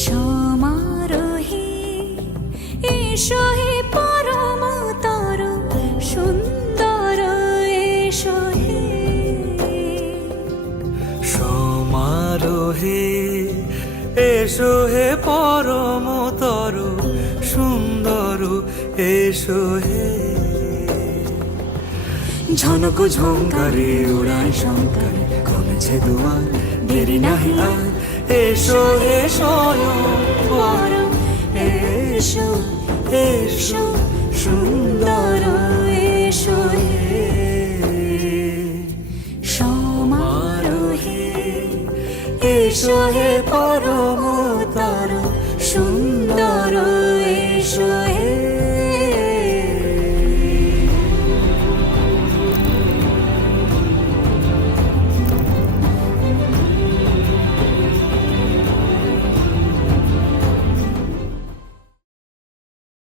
সমারোহে এসো হে পরমতর সুন্দর এসো হে। সমারোহে এসো হে পরমতর সুন্দর এসো হে। ঝনক ঝঙ্কারে উড়ায় শঙ্কার কমেছে দুয়ার দেরি নাহি আর। এসো হে স্বয়ং বর এসো এসো সুন্দর এসো হে। সমারোহে এসো হে পরম